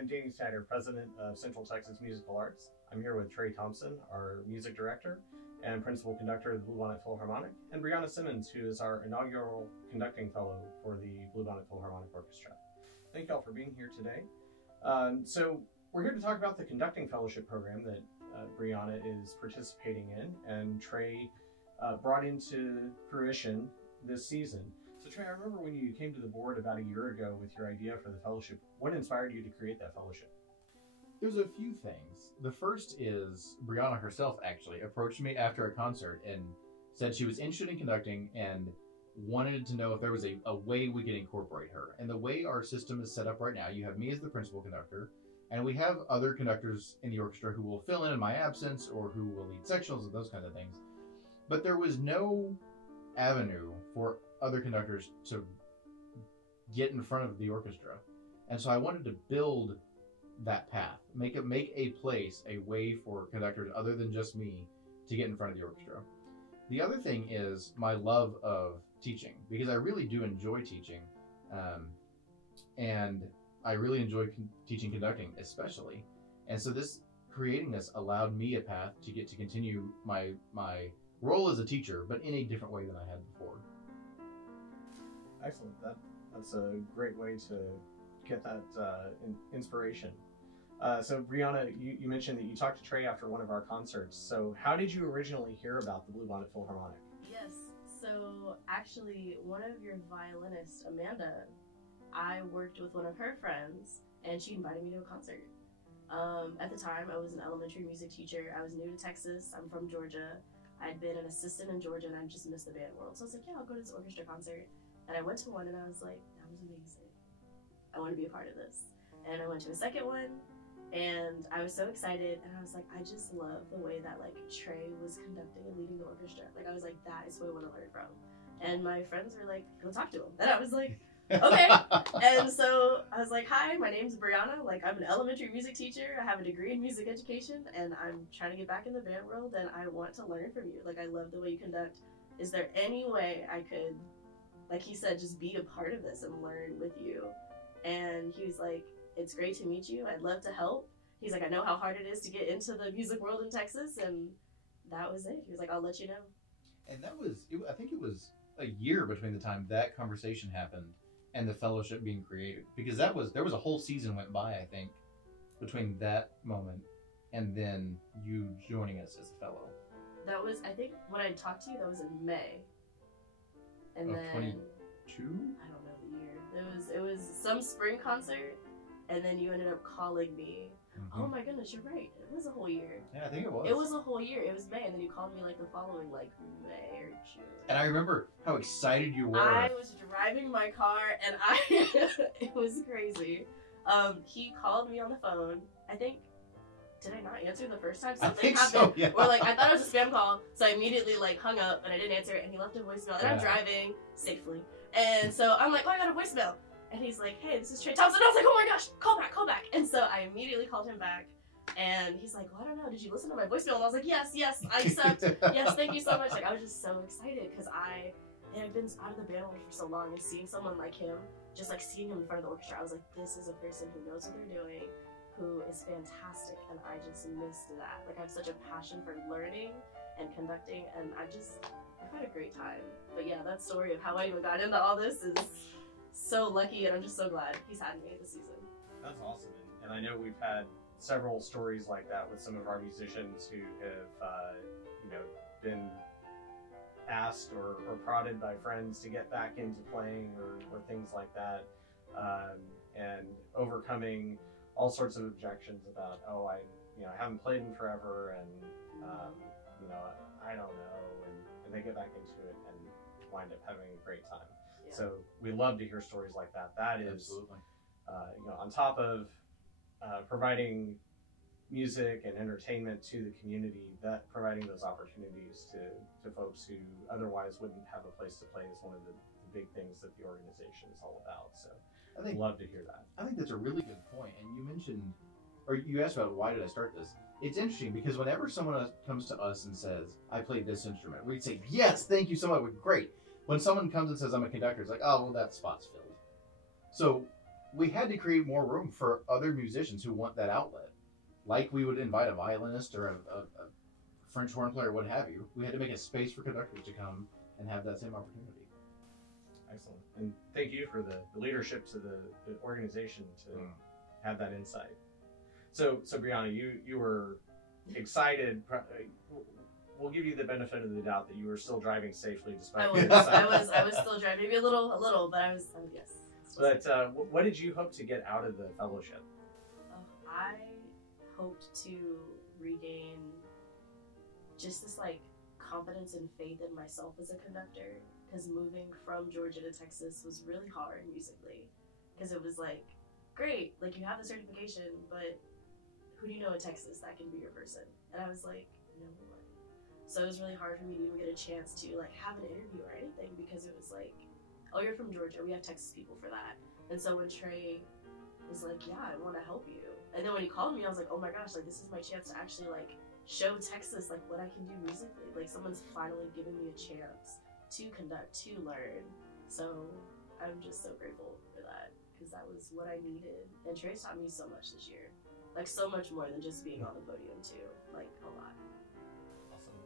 I'm Danny Snyder, President of Central Texas Musical Arts. I'm here with Trey Thompson, our Music Director and Principal Conductor of the Bluebonnet Philharmonic, and Brianna Simmons, who is our inaugural Conducting Fellow for the Bluebonnet Philharmonic Orchestra. Thank you all for being here today. So we're here to talk about the Conducting Fellowship program that Brianna is participating in, and Trey brought into fruition this season. So Trey, I remember when you came to the board about a year ago with your idea for the fellowship. What inspired you to create that fellowship? There's a few things. The first is Brianna herself actually approached me after a concert and said she was interested in conducting and wanted to know if there was a way we could incorporate her. And the way our system is set up right now, you have me as the principal conductor, and we have other conductors in the orchestra who will fill in my absence or who will lead sectionals and those kinds of things. But there was no avenue for other conductors to get in front of the orchestra. And so I wanted to build that path, make a place, a way for conductors other than just me to get in front of the orchestra. The other thing is my love of teaching, because I really do enjoy teaching, and I really enjoy teaching conducting especially. And so creating this allowed me a path to get to continue my role as a teacher, but in a different way than I had before. Excellent. That's a great way to get that inspiration. So Brianna, you mentioned that you talked to Trey after one of our concerts. So how did you originally hear about the Bluebonnet Philharmonic? Yes, so actually one of your violinists, Amanda, I worked with one of her friends and she invited me to a concert. At the time I was an elementary music teacher. I was new to Texas. I'm from Georgia. I'd been an assistant in Georgia and I just missed the band world. So I was like, yeah, I'll go to this orchestra concert. And I went to one and I was like, that was amazing. I want to be a part of this. And I went to a second one and I was so excited and I was like, I just love the way that like Trey was conducting and leading the orchestra. Like I was like, that is who I want to learn from. And my friends were like, go talk to him. And I was like, okay. And so I was like, hi, my name's Brianna. Like I'm an elementary music teacher. I have a degree in music education and I'm trying to get back in the band world and I want to learn from you. Like I love the way you conduct. Is there any way I could, like he said, just be a part of this and learn with you? And he was like, it's great to meet you. I'd love to help. He's like, I know how hard it is to get into the music world in Texas. And that was it. He was like, I'll let you know. And that was, I think it was a year between the time that conversation happened and the fellowship being created. Because there was a whole season went by, I think, between that moment and then you joining us as a fellow. That was, I think, when I talked to you, that was in May. And of then 22? I don't know the year. It was some spring concert, and then you ended up calling me. Mm-hmm. Oh my goodness, you're right. It was a whole year. Yeah, I think it was. It was a whole year. It was May, and then you called me like the following like May or June. And I remember how excited you were. I was driving my car, and it was crazy. He called me on the phone. I think. Did I not answer the first time? Something happened. So, yeah. Or like I thought it was a spam call, so I immediately like hung up and I didn't answer it, and he left a voicemail. And I'm driving safely, and so I'm like, oh, I got a voicemail, and he's like, hey, this is Trey Thompson. And I was like, oh my gosh, call back. And so I immediately called him back, and he's like, well, I don't know, did you listen to my voicemail? And I was like, yes, I accept. Yes, thank you so much. Like I was just so excited because I've been out of the band world for so long, and seeing someone like him, just like seeing him in front of the orchestra, I was like, this is a person who knows what they're doing, who is fantastic, and I just missed that. Like I have such a passion for learning and conducting, and I've had a great time. But yeah, that story of how I even got into all this is so lucky, and I'm just so glad he's had me this season. That's awesome, and I know we've had several stories like that with some of our musicians who have, been asked or prodded by friends to get back into playing or things like that, and overcoming all sorts of objections about, oh, I haven't played in forever, and I don't know, and they get back into it and wind up having a great time. Yeah. So we love to hear stories like that. That is, absolutely, on top of providing music and entertainment to the community, that providing those opportunities to folks who otherwise wouldn't have a place to play is one of the big things that the organization is all about. So I'd love to hear that. I think that's a really good point. And you mentioned, or you asked about why did I start this? It's interesting because whenever someone comes to us and says, I played this instrument, we'd say, yes, thank you so much, great. When someone comes and says, I'm a conductor, it's like, oh, well, that spot's filled. So we had to create more room for other musicians who want that outlet. Like we would invite a violinist or a French horn player, what have you. We had to make a space for conductors to come and have that same opportunity. Excellent. And thank you for the leadership to the organization to have that insight. So Brianna, you were excited. We'll give you the benefit of the doubt that you were still driving safely despite. I was still driving, maybe a little, but I was yes. But what did you hope to get out of the fellowship? I hoped to regain just this like confidence and faith in myself as a conductor. Because moving from Georgia to Texas was really hard musically. Because it was like, great, like you have the certification, but who do you know in Texas that can be your person? And I was like, no one. So it was really hard for me to even get a chance to like have an interview or anything because it was like, oh, you're from Georgia, we have Texas people for that. And so when Trey was like, yeah, I want to help you. And then when he called me, I was like, oh my gosh, like this is my chance to actually like show Texas like what I can do musically. Like someone's finally given me a chance to conduct, to learn. So I'm just so grateful for that because that was what I needed. And Trey's taught me so much this year. Like so much more than just being on the podium too. Like a lot. Awesome.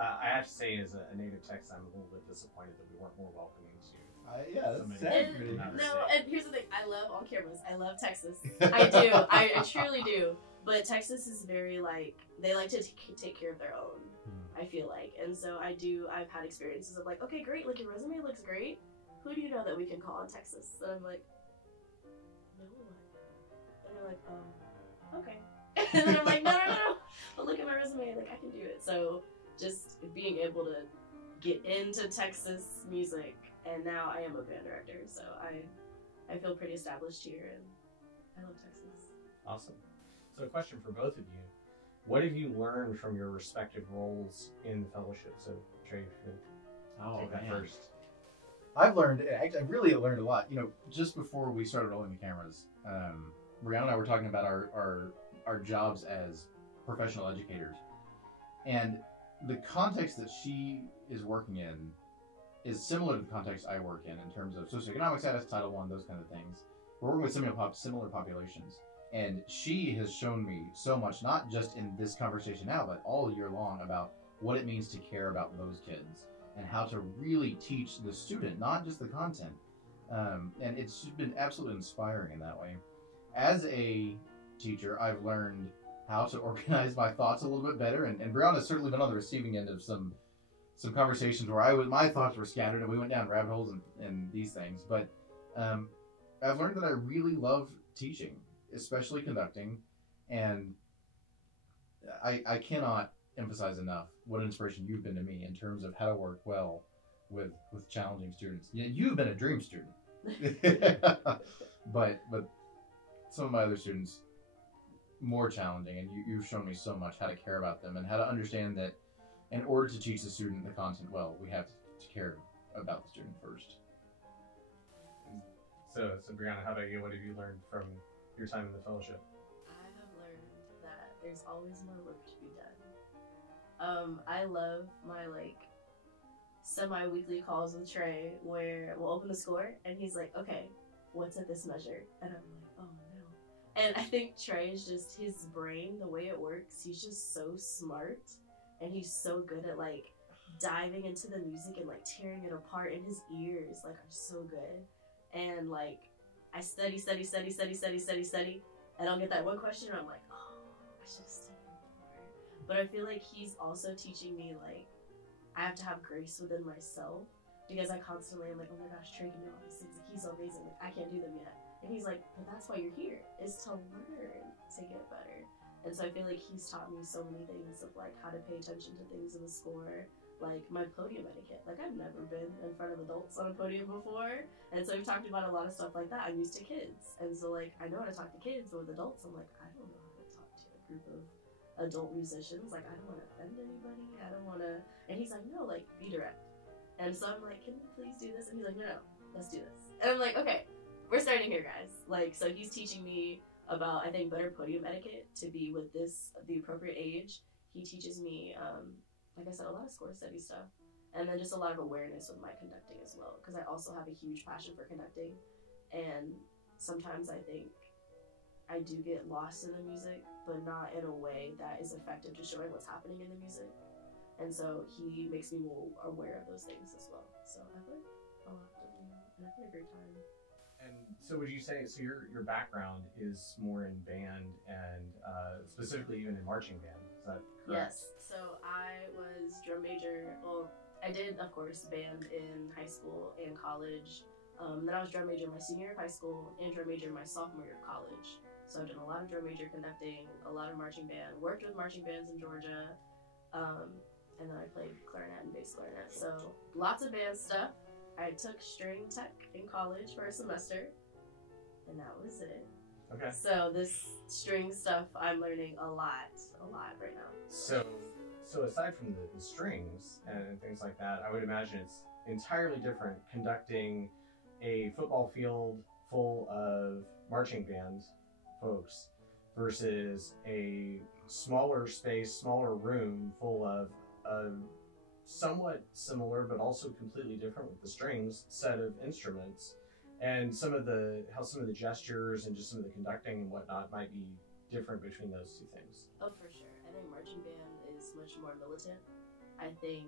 I have to say as a native Texan, I'm a little bit disappointed that we weren't more welcoming to you. Yeah, that's sad. And here's the thing, I love on cameras. I love Texas. I do. I truly do. But Texas is very like, they like to take care of their own. I feel like. And so I've had experiences of like, okay, great, like your resume looks great. Who do you know that we can call in Texas? And I'm like, no one. And they're like, oh, okay. And then I'm like, no. But look at my resume, like I can do it. So just being able to get into Texas music, and now I am a band director, so I feel pretty established here, and I love Texas. Awesome. So a question for both of you. What have you learned from your respective roles in the fellowship? So, Trey, if you take that first. I've really learned a lot. You know, just before we started rolling the cameras, Brianna and I were talking about our jobs as professional educators. And the context that she is working in is similar to the context I work in terms of socioeconomic status, Title I, those kind of things. We're working with similar populations. And she has shown me so much, not just in this conversation now, but all year long, about what it means to care about those kids and how to really teach the student, not just the content. And it's been absolutely inspiring in that way. As a teacher, I've learned how to organize my thoughts a little bit better. And Brianna's certainly been on the receiving end of some conversations where my thoughts were scattered and we went down rabbit holes and these things. But I've learned that I really love teaching, especially conducting, and I cannot emphasize enough what an inspiration you've been to me in terms of how to work well with challenging students. You've been a dream student, but some of my other students more challenging, and you've shown me so much how to care about them and how to understand that in order to teach the student the content well, we have to care about the student first. So Brianna, how about you? What have you learned from your time in the fellowship? I have learned that there's always more work to be done. I love my like semi-weekly calls with Trey where we'll open the score and he's like, okay, what's at this measure? And I'm like, oh no. And I think Trey is just, his brain, the way it works, he's just so smart and he's so good at like diving into the music and like tearing it apart, and his ears like are so good. And like I study, and I'll get that one question and I'm like, oh, I should have studied more. But I feel like he's also teaching me like I have to have grace within myself, because I constantly am like, oh my gosh, Trey can do all these things, like, he's so amazing, like I can't do them yet. And he's like, but that's why you're here, is to learn to get better. And so I feel like he's taught me so many things of like how to pay attention to things in the score, like my podium etiquette. Like I've never been in front of adults on a podium before, and so we've talked about a lot of stuff like that. I'm used to kids, and so like I know how to talk to kids, but with adults I'm like, I don't know how to talk to a group of adult musicians. Like I don't want to offend anybody, I don't want to. And he's like, no, like be direct. And so I'm like, can we please do this? And he's like, no, let's do this. And I'm like, okay, we're starting here, guys. Like, so he's teaching me about, I think, better podium etiquette to be with the appropriate age. He teaches me, like I said, a lot of score study stuff, and then just a lot of awareness with my conducting as well, because I also have a huge passion for conducting. And sometimes I think I do get lost in the music, but not in a way that is effective to showing what's happening in the music. And so he makes me more aware of those things as well. So I've learned a lot from him, and I've had a great time. And so would you say, so your background is more in band and specifically even in marching band, is that correct? Yes. So I was drum major. Well, I did, of course, band in high school and college. Then I was drum major my senior year of high school and drum major my sophomore year of college. So I've done a lot of drum major conducting, a lot of marching band, worked with marching bands in Georgia, and then I played clarinet and bass clarinet. So lots of band stuff. I took string tech in college for a semester, and that was it. Okay. So this string stuff, I'm learning a lot right now. So aside from the strings and things like that, I would imagine it's entirely different conducting a football field full of marching band folks versus a smaller space, smaller room full of somewhat similar but also completely different with the strings set of instruments, and how some of the gestures and just some of the conducting and whatnot might be different between those two things. Oh, for sure. I think marching band is much more militant. I think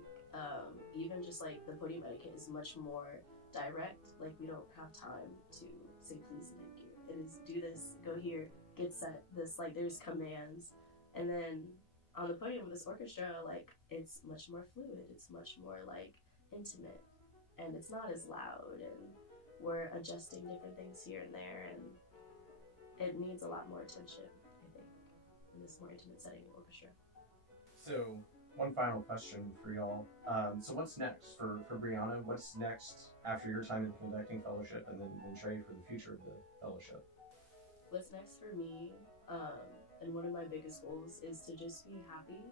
even just like the podium etiquette is much more direct. Like we don't have time to say please and thank you. It is do this, go here, get set, this, like there's commands. And then on the podium with this orchestra, like it's much more fluid, it's much more like intimate, and it's not as loud, and we're adjusting different things here and there, and it needs a lot more attention, I think, in this more intimate setting of orchestra. So one final question for y'all. So what's next for Brianna? What's next after your time in the Conducting Fellowship, and then Trey for the future of the fellowship? What's next for me, and one of my biggest goals is to just be happy.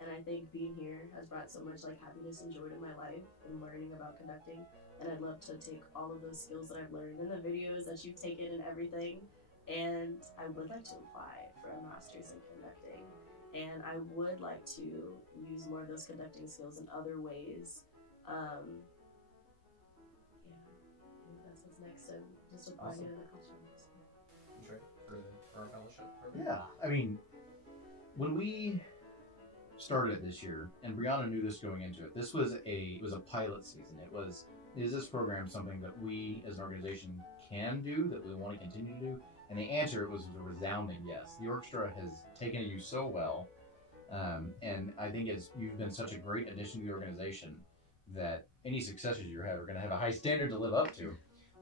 And I think being here has brought so much like happiness and joy to my life and learning about conducting. And I'd love to take all of those skills that I've learned in the videos that you've taken and everything, and I would like to apply for a master's in conducting. And I would like to use more of those conducting skills in other ways. Yeah, I think that's what's next, and just applying it in the classroom. Trey, for our fellowship program? Yeah, I mean, when we started this year, and Brianna knew this going into it, it was a pilot season. Is this program something that we as an organization can do, that we want to continue to do? And the answer was a resounding yes. The orchestra has taken to you so well, and I think you've been such a great addition to the organization that any successes you have are going to have a high standard to live up to.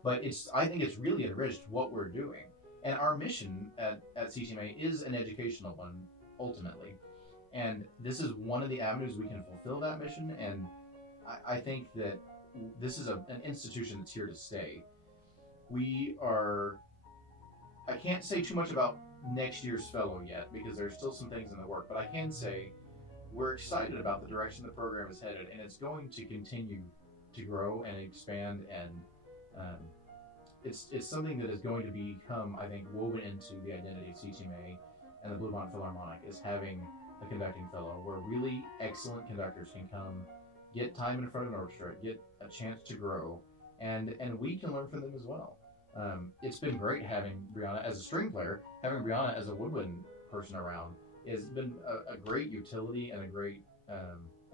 But I think it's really enriched what we're doing. And our mission at CCMA is an educational one, ultimately. And this is one of the avenues we can fulfill that mission. And I think that this is an institution that's here to stay. I can't say too much about next year's fellow yet because there's still some things in the work, but I can say we're excited about the direction the program is headed, and it's going to continue to grow and expand, and it's something that is going to become, I think, woven into the identity of CCMA and the Bluebonnet Philharmonic, is having a conducting fellow where really excellent conductors can come, get time in front of an orchestra, get a chance to grow, and we can learn from them as well. It's been great having Brianna as a string player. Having Brianna as a woodwind person around has been a great utility and a great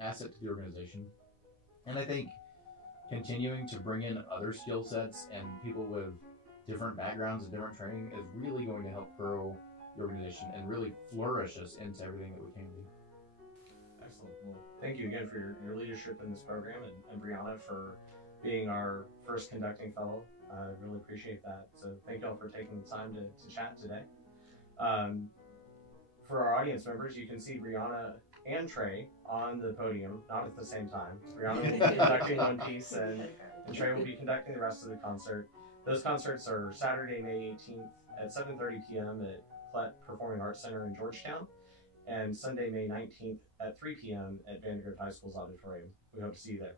asset to the organization. And I think continuing to bring in other skill sets and people with different backgrounds and different training is really going to help grow the organization and really flourish us into everything that we can be. Excellent. Well, thank you again for your leadership in this program, and Brianna for being our first conducting fellow. I really appreciate that. So thank you all for taking the time to chat today. For our audience members, you can see Brianna and Trey on the podium, not at the same time. Brianna will be conducting one piece, and Trey will be conducting the rest of the concert. Those concerts are Saturday, May 18th at 7:30 p.m. at Plett Performing Arts Center in Georgetown, and Sunday, May 19th at 3 p.m. at Vandergrift High School's auditorium. We hope to see you there.